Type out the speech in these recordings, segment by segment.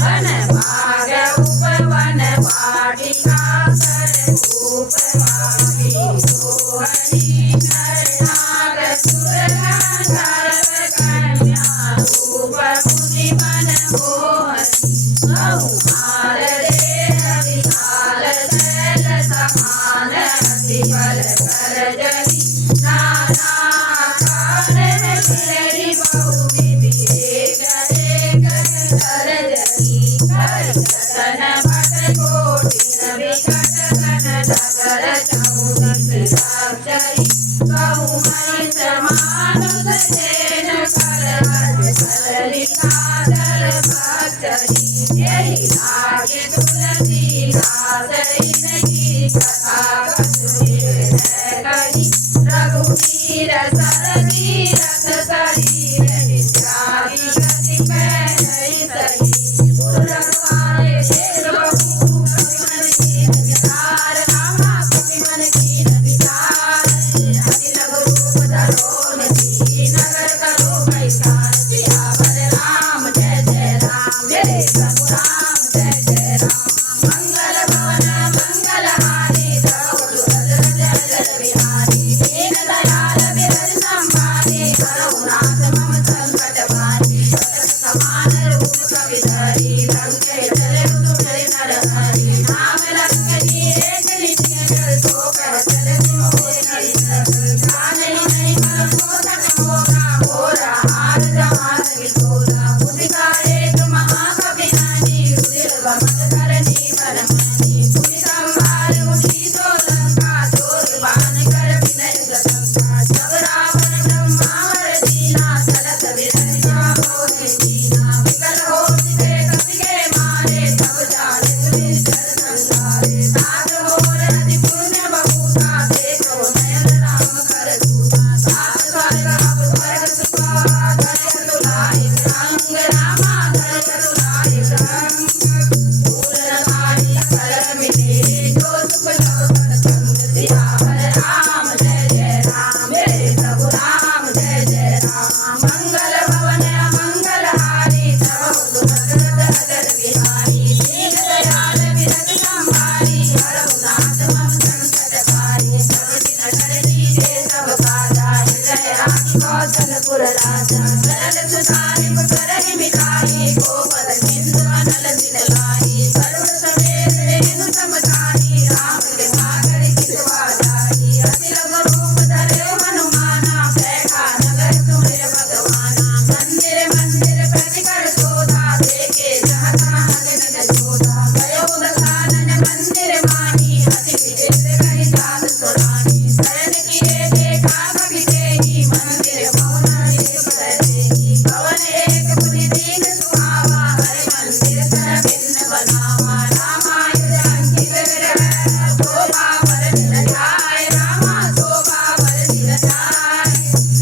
one भाग उपवन कौमार देह विशाल शैल समान अति बल कर जरी नाना आकार में मिलई बहुविधि एक एक कर जरी कर जतन भट कोटिन विकट घन नगर चहुदिस अक्षरी कौमहि समानुष जैन कर हर्ष कलरि कादर भक्तरि यही लागे तुलसी दास इनकी कथा कछुए कही रघुवीर सरदी रथ करी विद्यादि गति पैनहि सही गुरु रखवारे शेर बहु कपि मन कीन विचार रामा कपि मन कीन विचार अति लघु रूप धरो निधि नगर करो पैसार सियावर राम जय जय राम जय प्रभु राम जय जय राम मंगल भवन मंगल हारी द्रौपदी सुभद्र जय बिहारी दीन दयाल विरज संभारी करुणास मम संकट भारी समान रूप कवि धरी लंके चले सुधरि नर हरि नाम लंकनी एक नित्य जल सो कर चले मोहि हरि जाने नहीं कर मोदक मोरा मोरा हार जहान विठोरा बुद्धिका एक महाकवि नानी रुधिर बमन करनी परमनी पुनि संभार मुनि सोलंका चोर बान कर विनय गंगा जब रावण ब्रह्मावर दीना चलत विरहिता मोहि दीना विकल होति ते कपि के मारे तब जाने निश्चर संसारे सात मोर अति पुण्य बहुता देखो नयन राम कर दूता सात स्वर्ग अप स्वर्ग सुखा धरि तुलाई रंग रामा धरि तुलाई रंग फूलधारी कलर मिले जो सुख सब कर संग सियावर राम जय जय राम मेरे प्रभु राम जय जय राम मंगल भवन मंगल हारी प्रभु सुभद्र जय बिहारी दीन दयाल विरज संभारी हरहुनाथ मम संकट भारी सब दिन करनी जे सब काजा हृदय राखी कौशलपुर राजा सरल सुधारिप करहि मिठाई गोपद सिंधु अनल दिन लाई करुण समेत रेणु समधारी राम कृपा करि किरवा जाई अति लघु रूप धरे हनुमाना बैठा नगर तुम्हें भगवाना मंदिर मंदिर प्रति कर शोधा देखे जहाँ तहाँ अगन जोधा भयो दखानन मंदिर माही अति विचित्र कहि जात सुरानी शरण किए देखा कवि तेहि मंदिर भवन एक पर तेहि भवन एक पुनि दीन सुहावा हरि मंदिर तर भिन्न बनावा रामायण अंकित विरह शोभा वर दिन जाय रामा शोभा वर दिन जाय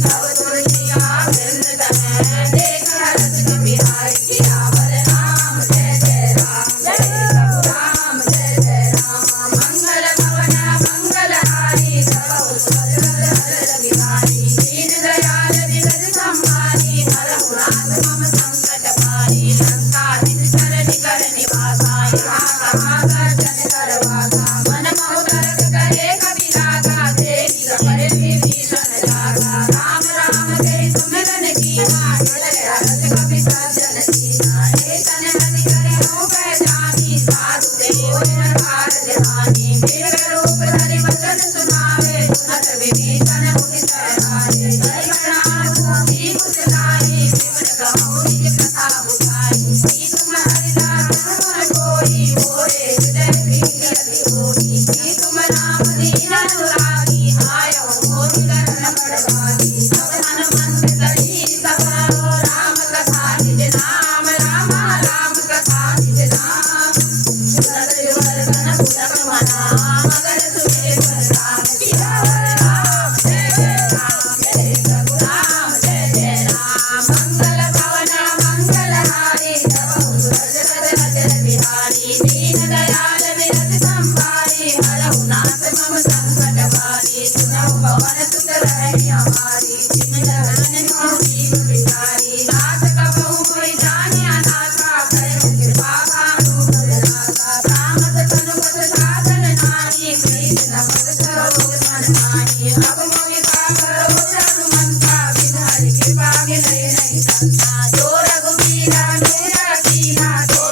नव तुलसिया वृंद तनय देख हरस कपि हाय सियावर राम जय जय राम जय प्रभु राम जय जय राम मंगल भवन मंगल हारी प्रभु सुभद्र हर बिहारी दीन दयाल विरज संभारी हरहुनाथ मम संकट भारी लंका दिन चरनि कर निवासा यहाँ कहाँ गर्जन कर वासा मन मोह तरक करे कपि लागा तेहि सफल विभीषण जागा राम राम तेहि सुमिरन कीना हृदय हरष कपि सज्जन दीना ऐसन हरि करे हो पहचानी साधु तेहि होय न कारज हानि बिरग रूप धरि वचन सुनावे सुनत विभीषण मुनि शरणारे हरि प्रणाम होती कुशलाही विप्र कहु निज कथा बुझाई सी तुम हरिदास मन कोई मोरे हृदय प्रीति अति होई सी तुम राम दीन अनुरागी आयो मोहि करन बड़भागी सब हनुमंत कही सफलो राम कथा निज नाम रामा राम कथा निज नाम सुनत विवर्तन पुलक मना मगर सुने राम सियावर राम जय जय राम जय प्रभु राम जय जय राम मंगल भवन मंगल हारी प्रभु सुभद्र जय बिहारी दीन दयाल विरज संभारी हरहुनाथ मम संकट भारी सुनौ पवन सुत रहनि हमारी जिन लगन मोहि बिचारी नाथ कबहु कोई जानिया नाथा करो कृपा भानु प्रदाता रामत तनुपत साधन नानी कृष्ण पद सरोज मन माही अब मोहि का करो हनुमंता बिन हरि कृपा मिलै नहीं संता जो रघुवीरा मेरा कीना जो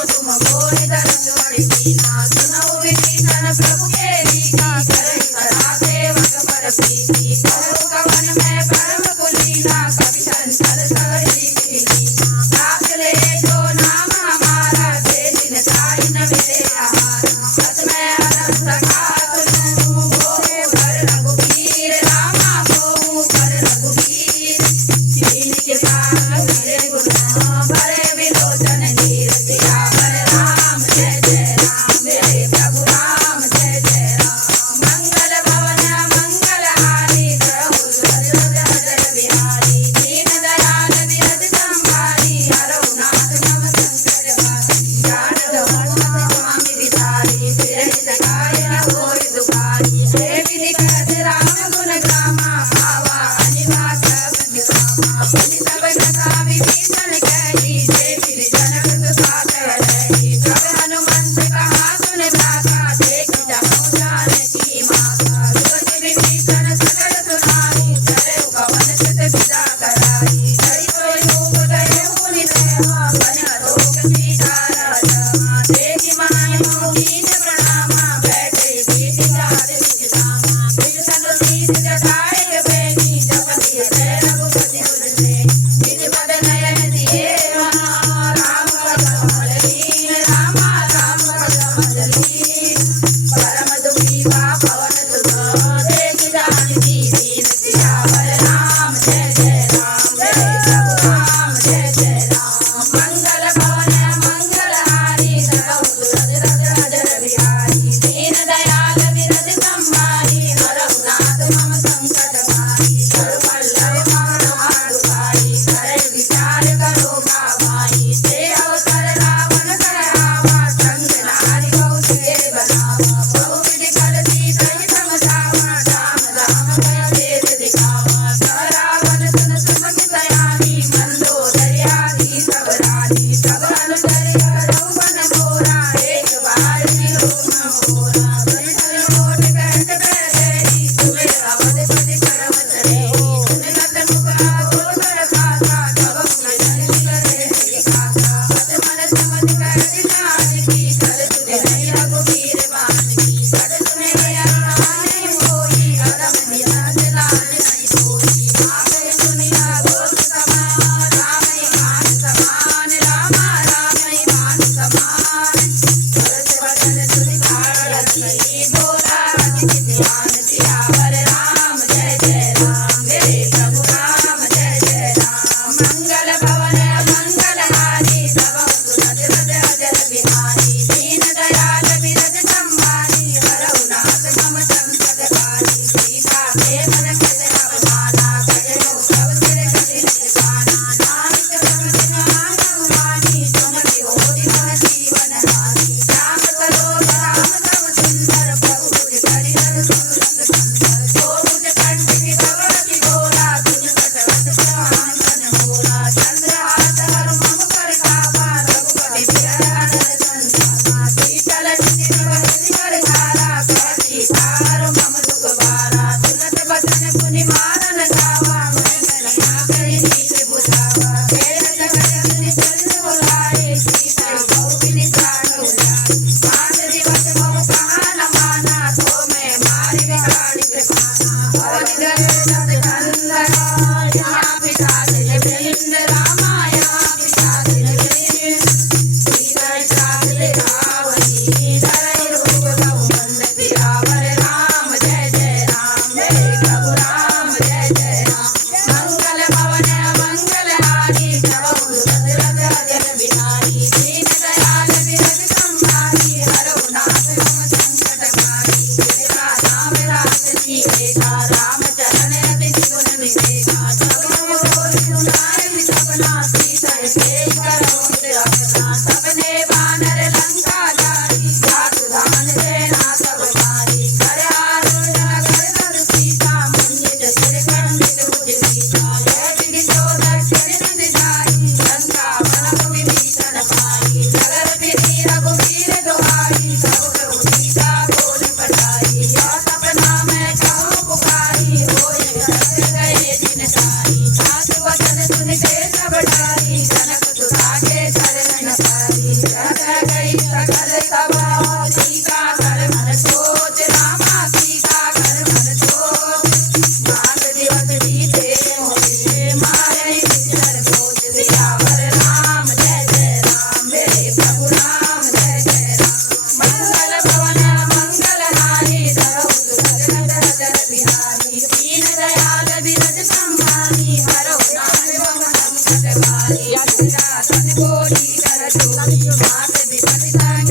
जय जय राम मेरे प्रभु राम जय जय राम मंगल भवन मंगलहारी प्रभु अजर बिहारी दीन दयाल विरज संहारी हरौ नाथ नव संकट हारी जानत हनुमत स्वामी विचारी फिर सकाय न होय दुखारी हे विधि कहत राम गुण गामा भावा अनिवास प्रतिसामा पुनि सब कथा विभीषण कही जय फिर जनक सुता कही तब हनुमंत कहा सुन भ्राता देख जाओ जानकी माता सुरत विभीषण सकल सुनाई चले पवन सुत विदा कराई हरि कोई रूप धरे मुनि देवा बन लोक स्वीकार जमा देखि माय मोहिन प्रणामा बैठे पीठ चार विधामा फिर सन जटाए बेनी जपति जय रघुपति कुल से निज पद नयन दिए राम कमल लीन रामा राम कमल लीन परम दुखी पवन सुत देख जानकी दीन सियावर राम जय जय राम जय प्रभु राम जय जय राम मंगल भवन मंगलहारी सर्व सुरत अजर बिहारी दीन दयाल विरज संहारी हरौ नाथ मम संकट हारी सर्वल्लभ मम दुखारी करे विचार करो भाई से अवसर रावण करावा संग नारी कौशे बनावा बहु विधि कर सीतहि समझावा राम राम कह वेद दिखावा रावण सुन सुमति सयानी मंदोदरी आदि सब रानी सब अनुचर करौ मन घोरा एक बार तिरुमन होरा बैठल मोट कहत बैठेरी सुमिर अवधपति करवतरेरी सुनत मुख अघोर खाता तब गुण जन करे दिखाता अत मन समझ कहत जानकी कर तुझे नहीं रघुवीर बानकी कर सुने अरुणा नहीं होई अरम निराश लाज नहीं होई आगे सुनिया घोष समान रामई मान समान रामा रामई मान समान सरस वदन सुनि भारत सही बोला अति ध्यान सियावर राम जय जय राम मेरे प्रभु राम जय जय राम मंगल भवन मंगलहारी सब सुरत अजर बिहारी दीन दयाल विरज संहारी हरौ नाथ मम संकट हारी सीता के मन कल अवमाना कजरो सब सिर कटि निशाना नाविक सब दिन आनहुमानी सुमति होति मन जीवन हानि राम करो राम तब सुंदर प्रभु तुझ करि रघुकुल सुंदर जो तुझ कंठ की भगवती बोला तुझ कटवत प्राण मन होला चंद्रहास हर मम कर काबा रघुपति बिरह संतापा शीतल निधि भगति कर धारा कहती तार मम दुख भारा सुनत बचन पुनि मारन गावा मैं कन्या कहि नीच बुझावा खेल जगत सुनि चरण बुलाए सीता बहु विधि प्राण उजाए 5 दिवस बहु कहा न माना तो मैं मारि बिगाड़ी कृपाना अवनि गए जत कंदरा यहाँ पिता दिन वृंद रामाया पिता दिन वृंद सीता साथ दिखावनी धरई रूप बहु मंद सियावर राम जय जय राम मेरे प्रभु राम जय जय राम मंगल भवन मंगलहारी प्रभु सुरत अजर बिहारी दीन दयाल विरज संहारी हरौ नाथ मम संकट हारी तेरा नाम रास सीता राम चरण अति गुण विवेका सब मोर सुनाए सपना सीता के करो अपना सपने वानर लंका जारी जातु दान देना सब भारी कर आरुण नगर कर सीता मुंजित सिर खंडित भुज सीता जय विदिशोधर चरण दिधाई लंका वन विभीषण पाई नगर फिरी रघुवीर दुहाई सब प्रभु सीता बोल पठाई या सपना मैं कहूँ पुकारी होय विरह गए दिन सारी सास वचन सुन के सब डारी जनक सुता के चरण सारी जग गई सकल सभा सीता कर मन सोच रामा सीता कर मन सोच 5 दिवस बीते मोरे मारई बिचर खोज सियावर राम जय जय राम मेरे प्रभु राम जय जय राम मंगल भवन मंगलहारी धरौ सुरत अजर बिहारी दीन दयाल विरज संहारी हरौ नाथ मम संकट हारी सन बोली कर जोगी मात विपद संग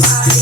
पार